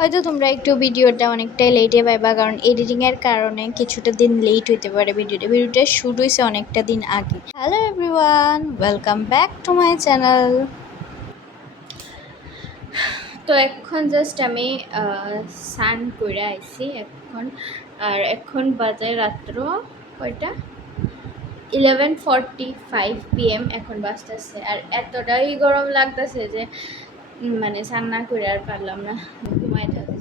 হয়তো তোমরা একটু ভিডিওটা অনেকটাই লেটে পাইবা, কারণ এডিটিংয়ের কারণে কিছুটা দিন লেট হইতে পারে। ভিডিওটা শুরু হয়েছে অনেকটা দিন আগে। Hello everyone, welcome back to my channel. তো এখন জাস্ট আমি স্নান করে আইছি এখন, আর এখন বাজে রাত্র কয়টা 11:45 PM এখন বাজতেছে। আর এতটাই গরম লাগতেছে যে মানে স্নান না করে আর পারলাম না, ঘুমাই থাকতে।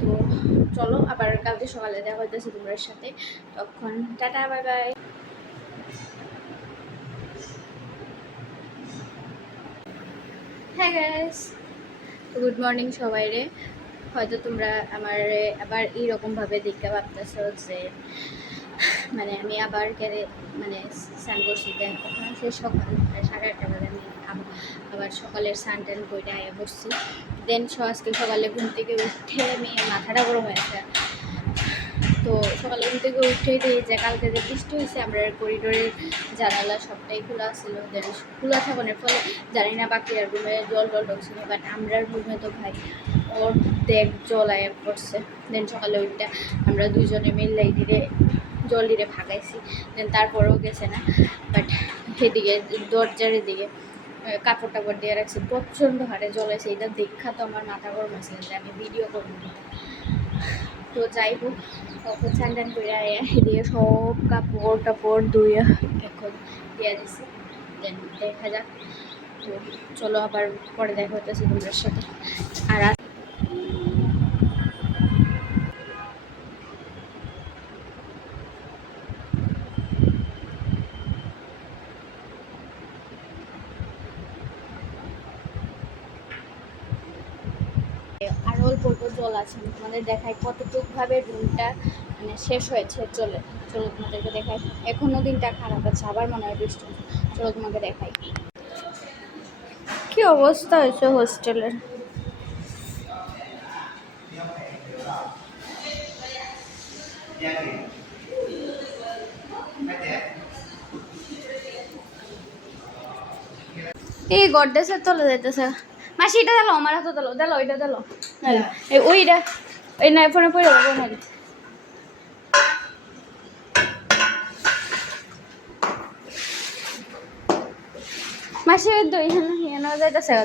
তো চলো আবার কালকে সকালে দেখা হইতেছে তোমার সাথে, তখন টাটা, বাই বাই। হ্যাঁ গাইস, গুড মর্নিং সবাই রে। হয়তো তোমরা আমার আবার এইরকমভাবে দেখতে ভাবতেছো যে মানে আমি আবার কেড়ে মানে স্নান করছি, দেন ওখানে সে সকাল 8:30 বাজে আমি আবার সকালের স্নান টান বইটা আয়া বসছি। দেন আজকে সকালে ঘুম থেকে উঠে আমি মাথাটা গরম হয়েছে। তো সকালে ঘুম থেকে উঠেই দেখি যে কালকে যে বৃষ্টি হয়েছে, আমরা করিডোরের জানালা সবটাই খোলা ছিল। দেন খোলা থাকানোর ফলে জানি না বাকির রুমে জল ঢুকছিল, বাট আমরার রুমে তো ভাই অর্ধেক জল আয়া পড়ছে। দেন সকালে উঠতে আমরা দুইজনে মিলে জল দিলে ভাগাইছি। দেন তারপরেও গেছে না, বাট সেদিকে দরজার এদিকে কাপড় টাপড় দিয়ে রাখছি, প্রচণ্ড হারে জল আছে। এটা দেখা তো আমার মাথা গরম আছে যে আমি ভিডিও করবো। তো যাই হোক, তখন স্নান টান করে এদিকে সব কাপড় টাপড় ধুয়ে এখন দিয়ে দিছি। দেন দেখা যাক। তো চলো আবার পরে দেখা হইতেছে তোমাদের সাথে। আর আরও অল্প অল্প জল আছে, আমি তোমাদের দেখাই কতটুকভাবে রুমটা মানে শেষ হয়েছে। চলো তোমাদেরকে দেখাই। এখনও দিনটা খারাপ আছে, আবার মনে হয় বৃষ্টি। চলো তোমাকে দেখাই কি অবস্থা হয়েছে হোস্টেলের। এই গড্ডেসের তলে যাইতেছে। মাসি এটা দিলো, আমার হাতে দিলো এটা দিলো, ওইটা ওই না ফোনে পড়ে যাবো না।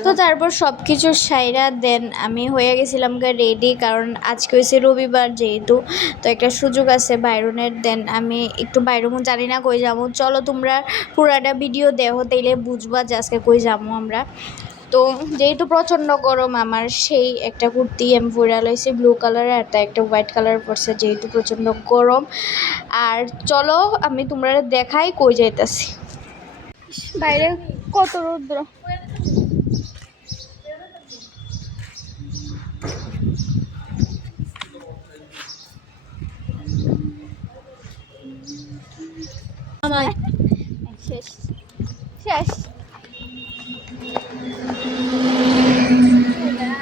তো তারপর সব কিছু সাইরা দেন আমি হয়ে গেছিলাম রেডি, কারণ আজকে হয়েছে রবিবার যেহেতু, তো একটা সুযোগ আছে বাইরনের। দেন আমি একটু বাইরমও জানি না কই যাবো। চলো তোমরা পুরাটা ভিডিও দেখো, তাইলে বুঝবা যে আজকে কই যাবো আমরা। তো যেহেতু প্রচণ্ড গরম, আমার সেই একটা কুর্তি আমি পরে লইছি ব্লু কালারের, আর একটা হোয়াইট কালার পরছে যেহেতু প্রচণ্ড গরম। আর চলো আমি তোমরা দেখাই কই যাইতাছি। বাইরে কত রৌদ্র। শেষ শেষ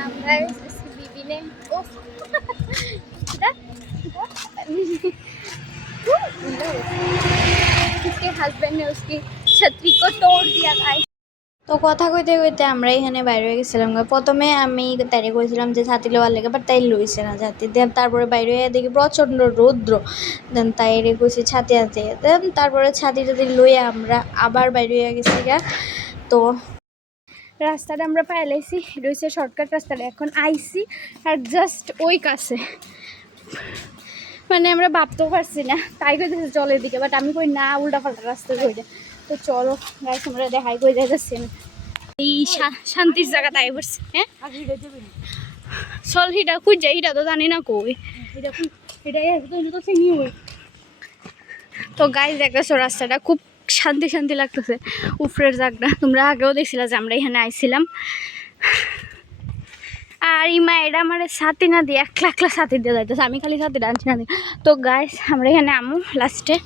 আমরা বিবিনে उसके हस्बैंड ने उसकी छतरी को तोड़ दिया गाइस। তো কথা কইতে কইতে আমরা এখানে বাইরে হয়ে গেছিলাম। প্রথমে আমি তাই কইছিলাম যে ছাতি লওয়ার লেগে, বাট তাই লইছে না ছাতি। দেন তারপরে বাইরে হয়ে দেখি প্রচণ্ড রৌদ্র। দেন তাই কইছি ছাতি আনতে। দেন তারপরে ছাতি টাতি লইয়া আমরা আবার বাইরে হয়ে গেছি গা। তো রাস্তাটা আমরা পাইলাইছি, রয়েছে শর্টকাট রাস্তাটা। এখন আইসি আর জাস্ট ওই কাছে, মানে আমরা ভাবতেও পারছি না। তাই কইতেছে চলের দিকে, বাট আমি কই না, উল্টা পাল্টা রাস্তা কই যায়। তো চলো গাইস আমরা দেখাই কই যাইতেছি এই শান্তির জায়গা তাই বসছি। হ্যাঁ চল, হিটা কই যাই, হিটা তো জানি না কই। তো গাইস দেখতেছো রাস্তাটা খুব শান্তি শান্তি লাগতেছে, উপরের জায়গাটা। তোমরা আগেও দেখছিলা যে আমরা এখানে আইছিলাম। আর ইমা এটা আমার ছাতি না দিয়ে একলা একলা ছাতি দিয়ে যাইতেছে, আমি খালি ছাতি আনছি না। তো গাইস আমরা এখানে আমু লাস্টে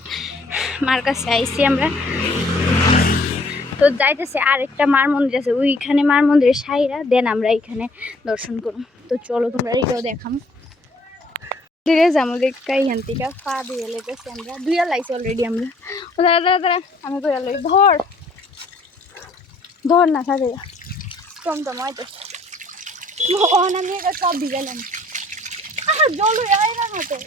মার কাছে আইসি আমরা। তো যাইতেছে আর একটা মার মন্দির আছে, ওইখানে মার মন্দিরের সাইরা দেন আমরা এইখানে দর্শন করুন। তো চলো তোমরা এটাও দেখাম। ধীরে যাবো দেখা এখান থেকে পা দিয়ে লেগেছি, আমরা দুইয়া লাইছি অলরেডি আমরা। ও দাদা দাদা দাদা আমি কইয়া লই, ধর না সাথে টমটম হয়তো। আমি এটা সব ভিজালাম জল আয় না হাতে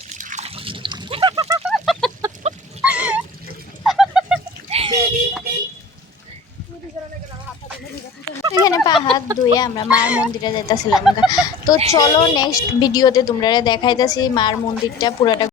এখানে পা হাত ধুয়ে আমরা মার মন্দিরে যাইতেছিলাম। তো চলো নেক্সট ভিডিওতে তোমরা দেখাইতেছি মার মন্দিরটা পুরাটা।